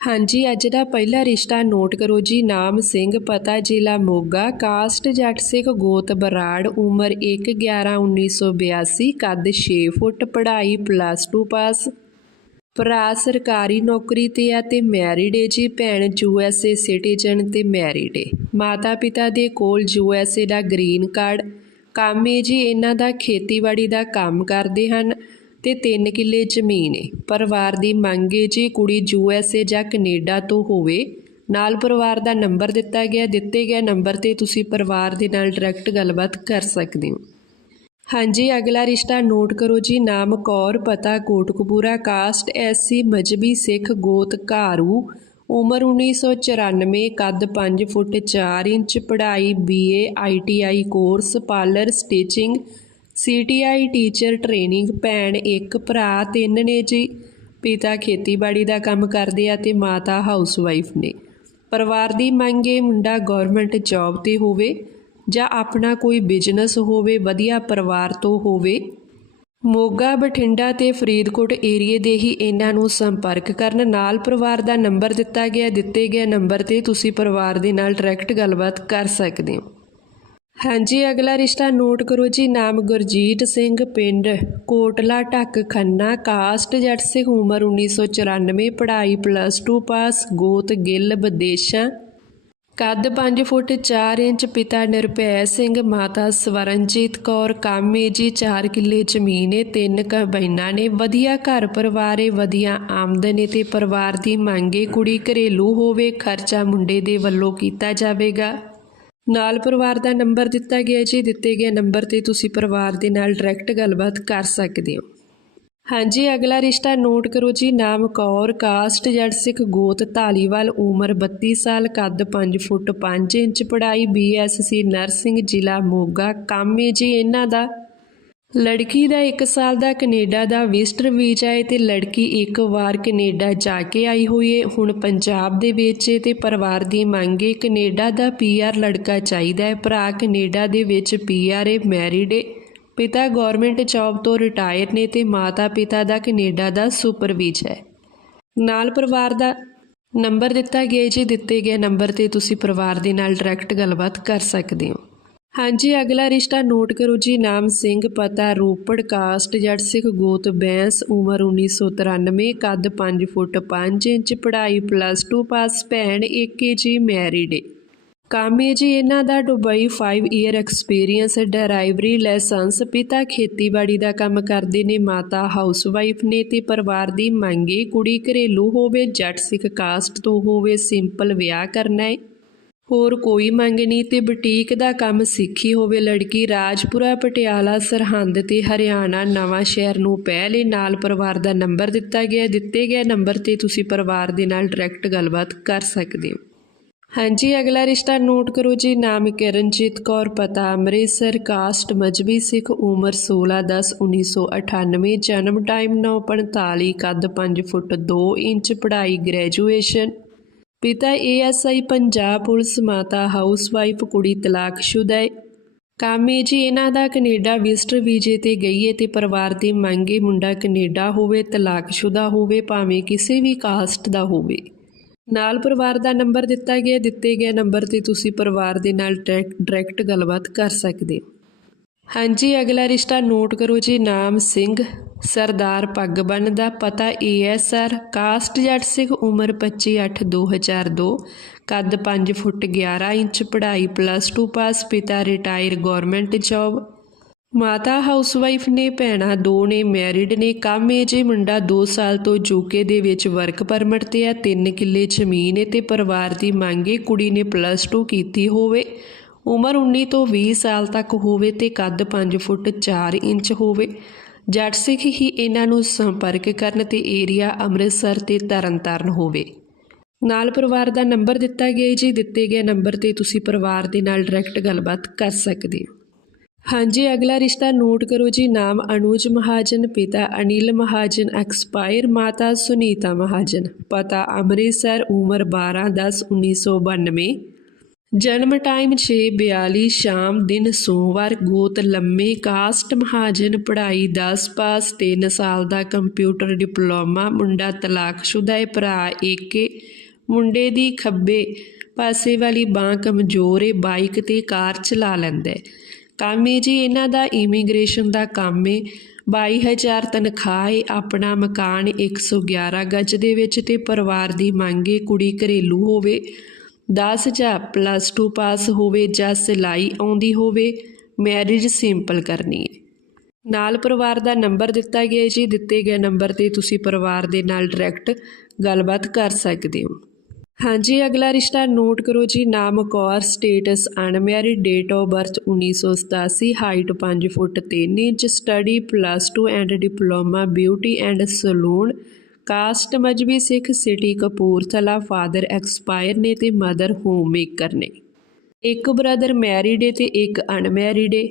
ਹਾਂਜੀ, ਅੱਜ ਦਾ ਪਹਿਲਾ ਰਿਸ਼ਤਾ ਨੋਟ ਕਰੋ ਜੀ। ਨਾਮ ਸਿੰਘ, ਪਤਾ ਜ਼ਿਲ੍ਹਾ ਮੋਗਾ। ਕਾਸਟ ਜੱਟ ਸਿੱਖ ਗੋਤ ਬਰਾੜ, ਉਮਰ 1/11/1982 ਕੱਦ 6 ਫੁੱਟ, ਪੜ੍ਹਾਈ ਪਲੱਸ 2 ਪਾਸ ਭਰਾ ਸਰਕਾਰੀ ਨੌਕਰੀ ਤੇ ਆ ਤੇ ਮੈਰਿਡ ਏ ਜੀ। ਭੈਣ ਯੂਐਸਏ ਸਿਟੀਜ਼ਨ ਤੇ ਮੈਰਿਡ ਏ। ਮਾਤਾ ਪਿਤਾ ਦੇ ਕੋਲ ਯੂਐਸਏ ਦਾ ਗ੍ਰੀਨ ਕਾਰਡ ਕੰਮ ਏ ਜੀ, ਇਹਨਾਂ ਦਾ ਖੇਤੀਬਾੜੀ ਦਾ ਕੰਮ ਕਰਦੇ ਹਨ। ਤੇ 3 ਕਿੱਲੇ ਜ਼ਮੀਨ ਏ। ਪਰਿਵਾਰ ਦੀ ਮੰਗ ਏ ਜੀ ਕੁੜੀ ਯੂ ਐੱਸ ਏ ਜਾਂ ਕੈਨੇਡਾ ਤੋਂ ਹੋਵੇ, ਨਾਲ ਪਰਿਵਾਰ ਦਾ ਨੰਬਰ ਦਿੱਤਾ ਗਿਆ, ਦਿੱਤੇ ਗਏ ਨੰਬਰ ਤੇ ਤੁਸੀਂ ਪਰਿਵਾਰ ਦੇ ਨਾਲ ਡਾਇਰੈਕਟ ਗੱਲਬਾਤ ਕਰ ਸਕਦੇ ਹੋ। ਹਾਂਜੀ, ਅਗਲਾ ਰਿਸ਼ਤਾ ਨੋਟ ਕਰੋ ਜੀ, ਨਾਮ ਕੌਰ, ਪਤਾ ਕੋਟਕਪੂਰਾ, ਕਾਸਟ ਐਸਸੀ ਮਜਬੀ ਸਿੱਖ, ਗੋਤ ਘਾਰੂ, ਉਮਰ 1994 ਕੱਦ 5 ਫੁੱਟ 4 ਇੰਚ, ਪੜ੍ਹਾਈ BA ITI course, parlour, stitching CTI teacher training ਭੈਣ ਇੱਕ ਭਰਾ ਤਿੰਨ ਨੇ ਜੀ। ਪਿਤਾ ਖੇਤੀਬਾੜੀ ਦਾ ਕੰਮ ਕਰਦੇ ਆ ਤੇ ਮਾਤਾ ਹਾਊਸਵਾਈਫ ਨੇ। ਪਰਿਵਾਰ ਦੀ ਮੰਗ ਹੈ ਮੁੰਡਾ ਗਵਰਨਮੈਂਟ ਜੌਬ ਤੇ ਹੋਵੇ ਜਾਂ ਆਪਣਾ ਕੋਈ ਬਿਜ਼ਨਸ ਹੋਵੇ, ਵਧੀਆ ਪਰਿਵਾਰ ਤੋਂ ਹੋਵੇ। ਮੋਗਾ, ਬਠਿੰਡਾ ਤੇ ਫਰੀਦਕੋਟ ਏਰੀਏ ਦੇ ਹੀ ਇਹਨਾਂ ਨੂੰ ਸੰਪਰਕ ਕਰਨ ਨਾਲ ਪਰਿਵਾਰ ਦਾ ਨੰਬਰ ਦਿੱਤਾ ਗਿਆ, ਦਿੱਤੇ ਗਏ ਨੰਬਰ ਤੇ ਤੁਸੀਂ ਪਰਿਵਾਰ ਦੇ ਨਾਲ ਡਾਇਰੈਕਟ ਗੱਲਬਾਤ ਕਰ ਸਕਦੇ ਹੋ। ਹਾਂਜੀ, ਅਗਲਾ ਰਿਸ਼ਤਾ ਨੋਟ ਕਰੋ ਜੀ। ਨਾਮ ਗੁਰਜੀਤ ਸਿੰਘ, ਪਿੰਡ ਕੋਟਲਾ ਢੱਕ ਖੰਨਾ, ਕਾਸਟ ਜੱਟ ਸਿੰਘ, ਉਮਰ 1994 ਪੜ੍ਹਾਈ ਪਲੱਸ 2 ਪਾਸ ਗੋਤ, ਗਿੱਲ, ਵਿਦੇਸ਼ਾਂ। ਕੱਦ 5 ਫੁੱਟ 4 ਇੰਚ, ਪਿਤਾ ਨਿਰਭੈ ਸਿੰਘ, ਮਾਤਾ ਸਵਰਨਜੀਤ ਕੌਰ, ਕਾਮੇ ਜੀ 4 ਕਿੱਲੇ ਜ਼ਮੀਨ ਏ, ਤਿੰਨ ਕਬੈਨਾ ਨੇ, ਵਧੀਆ ਘਰ ਪਰਿਵਾਰ ਏ, ਵਧੀਆ ਆਮਦਨ ਏ ਤੇ ਪਰਿਵਾਰ ਦੀ ਮੰਗੇ ਕੁੜੀ ਘਰੇਲੂ ਹੋਵੇ, ਖਰਚਾ ਮੁੰਡੇ ਦੇ ਵੱਲੋਂ ਕੀਤਾ ਜਾਵੇਗਾ। ਨਾਲ ਪਰਿਵਾਰ ਦਾ ਨੰਬਰ ਦਿੱਤਾ ਗਿਆ ਜੀ। ਦਿੱਤੇ ਗਏ ਨੰਬਰ ਤੇ ਤੁਸੀਂ ਪਰਿਵਾਰ ਦੇ ਨਾਲ ਡਾਇਰੈਕਟ ਗੱਲਬਾਤ ਕਰ ਸਕਦੇ ਹੋ। ਹਾਂਜੀ, ਅਗਲਾ ਰਿਸ਼ਤਾ ਨੋਟ ਕਰੋ ਜੀ। ਨਾਮ ਕੌਰ ਕਾਸਟ ਜੱਟ ਸਿੱਖ ਗੋਤ, ਧਾਲੀਵਾਲ, ਉਮਰ 32 ਸਾਲ, ਕੱਦ 5 ਫੁੱਟ 5 ਇੰਚ, ਪੜ੍ਹਾਈ ਬੀਐਸਸੀ ਨਰਸਿੰਗ ਜ਼ਿਲ੍ਹਾ ਮੋਗਾ, ਕੰਮ ਏ ਜੀ। ਇਹਨਾਂ ਦਾ ਲੜਕੀ ਦਾ 1 ਸਾਲ ਦਾ ਕੈਨੇਡਾ ਦਾ ਵਿਜ਼ਟਰ ਵੀਜ਼ਾ ਹੈ ਤੇ ਲੜਕੀ ਇੱਕ ਵਾਰ ਕੈਨੇਡਾ ਜਾ ਕੇ ਆਈ ਹੋਈ ਹੈ। ਹੁਣ ਪੰਜਾਬ ਦੇ ਵਿੱਚ ਏ ਤੇ ਪਰਿਵਾਰ ਦੀ ਮੰਗ ਹੈ, ਕੈਨੇਡਾ ਦਾ ਪੀਆਰ ਲੜਕਾ ਚਾਹੀਦਾ ਹੈ। ਭਰਾ ਕੈਨੇਡਾ ਦੇ ਵਿੱਚ ਪੀਆਰ ਹੈ ਮੈਰਿਡ ਹੈ। ਪਿਤਾ ਗਵਰਨਮੈਂਟ ਜੌਬ ਤੋਂ ਰਿਟਾਇਰ ਨੇ ਤੇ ਮਾਤਾ ਪਿਤਾ ਦਾ ਕੈਨੇਡਾ ਦਾ ਸੁਪਰਵੀਜ਼ ਹੈ। ਨਾਲ ਪਰਿਵਾਰ ਦਾ ਨੰਬਰ ਦਿੱਤਾ ਗਿਆ ਜੀ। ਦਿੱਤੇ ਗਏ ਨੰਬਰ ਤੇ ਤੁਸੀਂ ਪਰਿਵਾਰ ਦੇ ਨਾਲ ਡਾਇਰੈਕਟ ਗੱਲਬਾਤ ਕਰ ਸਕਦੇ ਹੋ। ਹਾਂਜੀ, ਅਗਲਾ ਰਿਸ਼ਤਾ ਨੋਟ ਕਰੋ ਜੀ। ਨਾਮ ਸਿੰਘ, ਪਤਾ ਰੋਪੜ, ਕਾਸਟ ਜੱਟ ਸਿੱਖ ਗੋਤ, ਬੈਂਸ, ਉਮਰ 1993 ਕੱਦ 5 ਫੁੱਟ 5 ਇੰਚ, ਪੜ੍ਹਾਈ ਪਲੱਸ 2 ਪਾਸ, ਭੈਣ ਏਕੇ ਜੀ ਮੈਰਿਡ ਏ। ਕੰਮ ਜੀ ਇਹਨਾਂ ਦਾ ਦੁਬਈ 5 ਇਅਰ ਐਕਸਪੀਰੀਅੰਸ ਡਰਾਈਵਰੀ ਲਾਇਸੈਂਸ ਪਿਤਾ ਖੇਤੀਬਾੜੀ ਦਾ ਕੰਮ ਕਰਦੇ ਨੇ, ਮਾਤਾ ਹਾਊਸਵਾਈਫ ਨੇ ਤੇ ਪਰਿਵਾਰ ਦੀ ਮੰਗੇ ਕੁੜੀ ਘਰੇਲੂ ਹੋਵੇ ਜੱਟ ਸਿੱਖ ਕਾਸਟ ਤੋਂ ਹੋਵੇ ਸਿੰਪਲ ਵਿਆਹ ਕਰਨਾ ਹੈ ਹੋਰ ਕੋਈ ਮੰਗ ਨਹੀਂ ਤੇ ਬੁਟੀਕ ਦਾ ਕੰਮ ਸਿੱਖੀ ਹੋਵੇ ਲੜਕੀ ਰਾਜਪੁਰਾ, ਪਟਿਆਲਾ, ਸਰਹੰਦ ਤੇ ਹਰਿਆਣਾ ਨਵਾਂ ਸ਼ਹਿਰ ਨੂੰ ਪਹਿਲੇ ਨਾਲ ਪਰਿਵਾਰ ਦਾ ਨੰਬਰ ਦਿੱਤਾ ਗਿਆ। ਦਿੱਤੇ ਗਏ ਨੰਬਰ ਤੇ ਤੁਸੀਂ ਪਰਿਵਾਰ ਦੇ ਨਾਲ ਡਾਇਰੈਕਟ ਗੱਲਬਾਤ ਕਰ ਸਕਦੇ ਹੋ। ਹਾਂਜੀ, ਅਗਲਾ ਰਿਸ਼ਤਾ ਨੋਟ ਕਰੋ ਜੀ। ਨਾਮ ਕਿਰਨਜੀਤ ਕੌਰ, ਪਤਾ ਅੰਮ੍ਰਿਤਸਰ, ਕਾਸਟ ਮਜਬੀ ਸਿੱਖ, ਉਮਰ 16 10 1998 ਜਨਮ ਟਾਈਮ 945 ਕੱਦ 5 ਫੁੱਟ 2 ਇੰਚ, ਪੜ੍ਹਾਈ ਗ੍ਰੈਜੂਏਸ਼ਨ ਪਿਤਾ ਏਐਸਆਈ ਪੰਜਾਬ ਪੁਲਿਸ ਮਾਤਾ ਹਾਊਸਵਾਈਫ ਕੁੜੀ ਤਲਾਕਸ਼ੁਦਾ ਹੈ। ਕਾਮੇ ਜੀ, ਇਹਨਾਂ ਦਾ ਕੈਨੇਡਾ ਵਿਜ਼ਟਰ ਵੀਜ਼ੇ ਤੇ ਗਈ ਹੈ ਤੇ ਪਰਿਵਾਰ ਦੀ ਮੰਗੇ ਮੁੰਡਾ ਕੈਨੇਡਾ ਹੋਵੇ, ਤਲਾਕਸ਼ੁਦਾ ਹੋਵੇ, ਭਾਵੇਂ ਕਿਸੇ ਵੀ ਕਾਸਟ ਦਾ ਹੋਵੇ। ਨਾਲ ਪਰਿਵਾਰ ਦਾ ਨੰਬਰ ਦਿੱਤਾ ਗਿਆ, ਦਿੱਤੇ ਗਏ ਨੰਬਰ ਤੇ ਤੁਸੀਂ ਪਰਿਵਾਰ ਦੇ ਨਾਲ ਡਾਇਰੈਕਟ ਗੱਲਬਾਤ ਕਰ ਸਕਦੇ ਹੋ। ਹਾਂਜੀ, ਅਗਲਾ ਰਿਸ਼ਤਾ ਨੋਟ ਕਰੋ ਜੀ, ਨਾਮ ਸਿੰਘ, ਸਰਦਾਰ ਪੱਗ ਦਾ ਪਤਾ ਏਐਸਆਰ ਕਾਸਟ ਜੱਟ ਸਿੰਘ, ਉਮਰ 25/8/2002 ਕੱਦ 5 ਫੁੱਟ 11 ਇੰਚ, ਪੜ੍ਹਾਈ ਪਲੱਸ 2 ਪਾਸ, ਪਿਤਾ ਰਿਟਾਇਰ ਗਵਰਨਮੈਂਟ ਜੌਬ ਮਾਤਾ ਹਾਊਸਵਾਈਫ ਨੇ, ਭੈਣਾਂ ਦੋ ਨੇ ਮੈਰਿਡ ਨੇ, ਕੰਮ ਏ ਜੇ ਮੁੰਡਾ 2 ਸਾਲ ਤੋਂ ਯੂਕੇ ਦੇ ਵਿੱਚ ਵਰਕ ਪਰਮਿਟ ਤੇ ਆ 3 ਕਿੱਲੇ ਜ਼ਮੀਨ ਏ ਤੇ ਪਰਿਵਾਰ ਦੀ ਮੰਗ ਏ, ਕੁੜੀ ਨੇ ਪਲੱਸ 2 ਕੀਤੀ ਹੋਵੇ। ਉਮਰ 19 ਤੋਂ 20 ਸਾਲ ਤੱਕ ਹੋਵੇ ਤੇ ਕੱਦ 5 ਫੁੱਟ 4 ਇੰਚ ਹੋਵੇ। ਜੱਟ ਸਿੱਖ ਹੀ ਇਹਨਾਂ ਨੂੰ ਸੰਪਰਕ ਕਰਨ ਤੇ ਏਰੀਆ ਅੰਮ੍ਰਿਤਸਰ ਤੇ ਤਰਨਤਾਰਨ ਹੋਵੇ। ਨਾਲ ਪਰਿਵਾਰ ਦਾ ਨੰਬਰ ਦਿੱਤਾ ਗਿਆ ਜੀ। ਦਿੱਤੇ ਗਏ ਨੰਬਰ ਤੇ ਤੁਸੀਂ ਪਰਿਵਾਰ ਦੇ ਨਾਲ ਡਾਇਰੈਕਟ ਗੱਲਬਾਤ ਕਰ ਸਕਦੇ ਹੋ। ਹਾਂਜੀ, ਅਗਲਾ ਰਿਸ਼ਤਾ ਨੋਟ ਕਰੋ ਜੀ। ਨਾਮ ਅਨੂਜ ਮਹਾਜਨ, ਪਿਤਾ ਅਨਿਲ ਮਹਾਜਨ, ਐਕਸਪਾਇਰ ਮਾਤਾ ਸੁਨੀਤਾ ਮਹਾਜਨ। ਪਤਾ ਅੰਮ੍ਰਿਤਸਰ, ਉਮਰ 12 10 1992 ਜਨਮ ਟਾਈਮ 6:42 ਸ਼ਾਮ ਦਿਨ ਸੋਮਵਾਰ ਗੋਤ ਲੰਮੇ ਕਾਸਟ ਮਹਾਜਨ ਪੜ੍ਹਾਈ 10 ਪਾਸ 3 ਸਾਲ ਦਾ ਕੰਪਿਊਟਰ ਡਿਪਲੋਮਾ, ਮੁੰਡਾ ਤਲਾਕਸ਼ੁਦਾ ਹੈ ਭਰਾ ਏਕੇ, ਮੁੰਡੇ ਦੀ ਖੱਬੇ ਪਾਸੇ ਵਾਲੀ ਬਾਹ ਕਮਜ਼ੋਰ ਹੈ ਬਾਈਕ ਤੇ ਕਾਰ ਚਲਾ ਲੈਂਦਾ ਹੈ ਕੰਮ ਹੈ ਜੀ ਇਹਨਾਂ ਦਾ, ਇਮੀਗ੍ਰੇਸ਼ਨ ਦਾ ਕੰਮ ਹੈ 22000 ਤਨਖਾਹ ਹੈ ਆਪਣਾ ਮਕਾਨ 111 ਗੱਜ ਦੇ ਵਿੱਚ ਤੇ ਪਰਿਵਾਰ ਦੀ ਮੰਗ ਹੈ ਕੁੜੀ ਘਰੇਲੂ ਹੋਵੇ। 10 ਜਾਂ ਪਲੱਸ 2 ਪਾਸ ਹੋਵੇ ਜਾਂ ਸਿਲਾਈ ਆਉਂਦੀ ਹੋਵੇ ਮੈਰਿਜ ਸਿੰਪਲ ਕਰਨੀ ਹੈ। ਨਾਲ ਪਰਿਵਾਰ ਦਾ ਨੰਬਰ ਦਿੱਤਾ ਗਿਆ ਜੀ, ਦਿੱਤੇ ਗਏ ਨੰਬਰ ਤੇ ਤੁਸੀਂ ਪਰਿਵਾਰ ਦੇ ਨਾਲ ਡਾਇਰੈਕਟ ਗੱਲਬਾਤ ਕਰ ਸਕਦੇ ਹੋ। ਹਾਂਜੀ, ਅਗਲਾ ਰਿਸ਼ਤਾ ਨੋਟ ਕਰੋ ਜੀ, ਨਾਮ Kaur status unmarried date of birth 1987 height 5 foot 3 inch study plus 2 and diploma beauty and salon caste Mazhabi Sikh city Kapurthala father expire ਨੇ ਤੇ ਮਦਰ ਹੋਮ ਮੇਕਰ ਨੇ। ਇੱਕ ਬ੍ਰਦਰ ਮੈਰਿਡ ਹੈ ਤੇ ਇੱਕ ਅਨਮੈਰਿਡ ਹੈ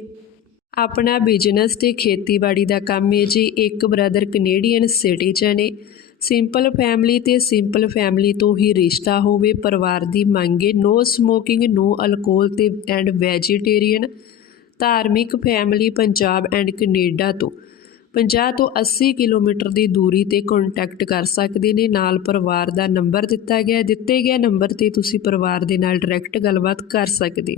ਆਪਣਾ ਬਿਜ਼ਨਸ ਤੇ ਖੇਤੀਬਾੜੀ ਦਾ ਕੰਮ ਹੈ ਜੀ। ਇੱਕ ਬ੍ਰਦਰ ਕੈਨੇਡੀਅਨ ਸਿਟੀਜ਼ਨ ਹੈ ਸਿੰਪਲ ਫੈਮਿਲੀ ਤੇ ਸਿੰਪਲ ਫੈਮਿਲੀ ਤੋਂ ਹੀ ਰਿਸ਼ਤਾ ਹੋਵੇ, ਪਰਿਵਾਰ ਦੀ ਮੰਗ ਹੈ ਨੋ ਸਮੋਕਿੰਗ, ਨੋ ਅਲਕੋਹਲ ਤੇ ਐਂਡ ਵੈਜੀਟੇਰੀਅਨ। ਧਾਰਮਿਕ ਫੈਮਿਲੀ ਪੰਜਾਬ ਐਂਡ ਕੈਨੇਡਾ ਤੋਂ। 50 ਤੋਂ 80 ਕਿਲੋਮੀਟਰ ਦੀ ਦੂਰੀ ਤੇ ਕੰਟੈਕਟ ਕਰ ਸਕਦੇ ਨੇ। ਨਾਲ ਪਰਿਵਾਰ ਦਾ ਨੰਬਰ ਦਿੱਤਾ ਗਿਆ। ਦਿੱਤੇ ਗਏ ਨੰਬਰ ਤੇ ਤੁਸੀਂ ਪਰਿਵਾਰ ਦੇ ਨਾਲ ਡਾਇਰੈਕਟ ਗੱਲਬਾਤ ਕਰ ਸਕਦੇ।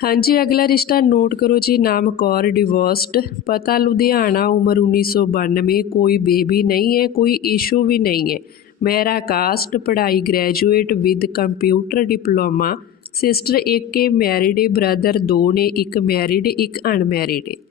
ਹਾਂਜੀ, ਅਗਲਾ ਰਿਸ਼ਤਾ ਨੋਟ ਕਰੋ ਜੀ। ਨਾਮ ਕੌਰ ਡਿਵੋਰਸਡ ਪਤਾ ਲੁਧਿਆਣਾ, ਉਮਰ 1992 ਕੋਈ ਬੇਬੀ ਨਹੀਂ ਹੈ, ਕੋਈ ਇਸ਼ੂ ਵੀ ਨਹੀਂ ਹੈ। ਮੇਰਾ ਕਾਸਟ ਪੜ੍ਹਾਈ graduate with computer diploma sister ਇੱਕ ਹੈ ਮੈਰਿਡ ਹੈ ਬ੍ਰਦਰ ਦੋ ਨੇ, ਇੱਕ ਮੈਰਿਡ ਇੱਕ ਅਨਮੈਰਿਡ ਹੈ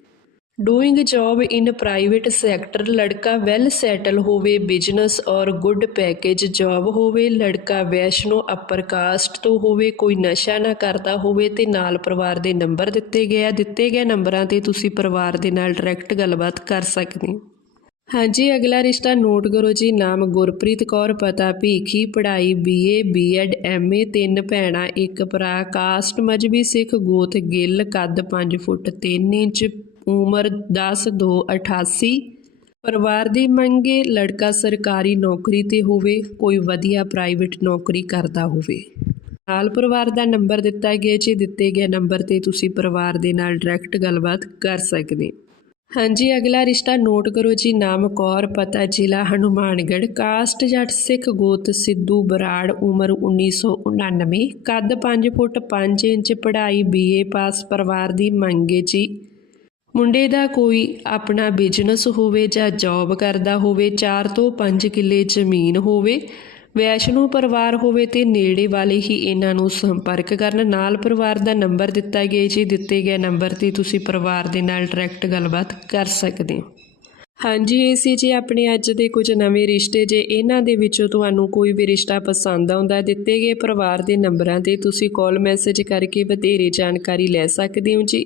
doing job in private sector ਲੜਕਾ ਵੈਲ ਸੈਟਲ ਹੋਵੇ ਬਿਜ਼ਨਸ ਔਰ ਗੁੱਡ ਪੈਕੇਜ ਜੌਬ ਹੋਵੇ ਲੜਕਾ ਵੈਸ਼ਨੋ ਅਪਰ ਕਾਸਟ ਤੋਂ ਹੋਵੇ ਕੋਈ ਨਸ਼ਾ ਨਾ ਕਰਦਾ ਹੋਵੇ ਤੇ ਨਾਲ ਪਰਿਵਾਰ ਦੇ ਨੰਬਰ ਦਿੱਤੇ ਗਏ ਆ ਦਿੱਤੇ ਗਏ ਨੰਬਰਾਂ ਤੇ ਤੁਸੀਂ ਪਰਿਵਾਰ ਦੇ ਨਾਲ ਡਾਇਰੈਕਟ ਗੱਲਬਾਤ ਕਰ ਸਕਦੇ ਹੋ ਹਾਂਜੀ ਅਗਲਾ ਰਿਸ਼ਤਾ ਨੋਟ ਕਰੋ ਜੀ ਨਾਮ ਗੁਰਪ੍ਰੀਤ ਕੌਰ ਪਤਾ ਭੀਖੀ ਪੜ੍ਹਾਈ ਬੀਏ ਬੀਐਡ ਐਮਏ ਤਿੰਨ ਭੈਣਾਂ ਇੱਕ ਭਰਾ ਕਾਸਟ ਮਜਬੀ ਸਿੱਖ ਗੋਤ ਗਿੱਲ ਕੱਦ 5 ਫੁੱਟ 3 ਇੰਚ ਉਮਰ 10 2 88 ਪਰਿਵਾਰ ਦੀ ਮੰਗੇ ਲੜਕਾ ਸਰਕਾਰੀ ਨੌਕਰੀ ਤੇ ਹੋਵੇ, ਕੋਈ ਵਧੀਆ ਪ੍ਰਾਈਵੇਟ ਨੌਕਰੀ ਕਰਦਾ ਹੋਵੇ। ਨਾਲ ਪਰਿਵਾਰ ਦਾ ਨੰਬਰ ਦਿੱਤਾ ਗਿਆ, ਜੀ ਦਿੱਤੇ ਗਏ ਨੰਬਰ ਤੇ ਤੁਸੀਂ ਪਰਿਵਾਰ ਦੇ ਨਾਲ ਡਾਇਰੈਕਟ ਗੱਲਬਾਤ ਕਰ ਸਕਦੇ। ਹਾਂਜੀ, ਅਗਲਾ ਰਿਸ਼ਤਾ ਨੋਟ ਕਰੋ ਜੀ, ਨਾਮ ਕੌਰ, ਪਤਾ ਜ਼ਿਲ੍ਹਾ ਹਨੂਮਾਨਗੜ੍ਹ, ਕਾਸਟ ਜੱਟ ਸਿੱਖ ਗੋਤ ਸਿੱਧੂ ਬਰਾੜ, ਉਮਰ 1999 ਕੱਦ 5 ਫੁੱਟ 5 ਇੰਚ, ਪੜ੍ਹਾਈ ਬੀਏ ਪਾਸ ਪਰਿਵਾਰ ਦੀ ਮੰਗੇ ਜੀ। ਮੁੰਡੇ ਦਾ ਕੋਈ ਆਪਣਾ ਬਿਜ਼ਨਸ ਹੋਵੇ ਜਾਂ ਜੌਬ ਕਰਦਾ ਹੋਵੇ 4 ਤੋਂ 5 ਕਿੱਲੇ ਜ਼ਮੀਨ ਹੋਵੇ, ਵੈਸ਼ਨੂ ਪਰਿਵਾਰ ਹੋਵੇ ਤੇ ਨੇੜੇ ਵਾਲੇ ਹੀ ਇਹਨਾਂ ਨੂੰ ਸੰਪਰਕ ਕਰਨ। ਨਾਲ ਪਰਿਵਾਰ ਦਾ ਨੰਬਰ ਦਿੱਤਾ ਗਿਆ ਜੀ। ਦਿੱਤੇ ਗਏ ਨੰਬਰ ਤੇ ਤੁਸੀਂ ਪਰਿਵਾਰ ਦੇ ਨਾਲ ਡਾਇਰੈਕਟ ਗੱਲਬਾਤ ਕਰ ਸਕਦੇ ਹੋ। ਹਾਂਜੀ, ਇਹ ਸੀ ਜੀ ਆਪਣੇ ਅੱਜ ਦੇ ਕੁਝ ਨਵੇਂ ਰਿਸ਼ਤੇ। ਜੇ ਇਹਨਾਂ ਦੇ ਵਿੱਚੋਂ ਤੁਹਾਨੂੰ ਕੋਈ ਵੀ ਰਿਸ਼ਤਾ ਪਸੰਦ ਆਉਂਦਾ, ਦਿੱਤੇ ਗਏ ਪਰਿਵਾਰ ਦੇ ਨੰਬਰਾਂ ਤੇ ਤੁਸੀਂ ਕਾਲ ਮੈਸੇਜ ਕਰਕੇ ਵਧੇਰੇ ਜਾਣਕਾਰੀ ਲੈ ਸਕਦੇ ਹੋ ਜੀ।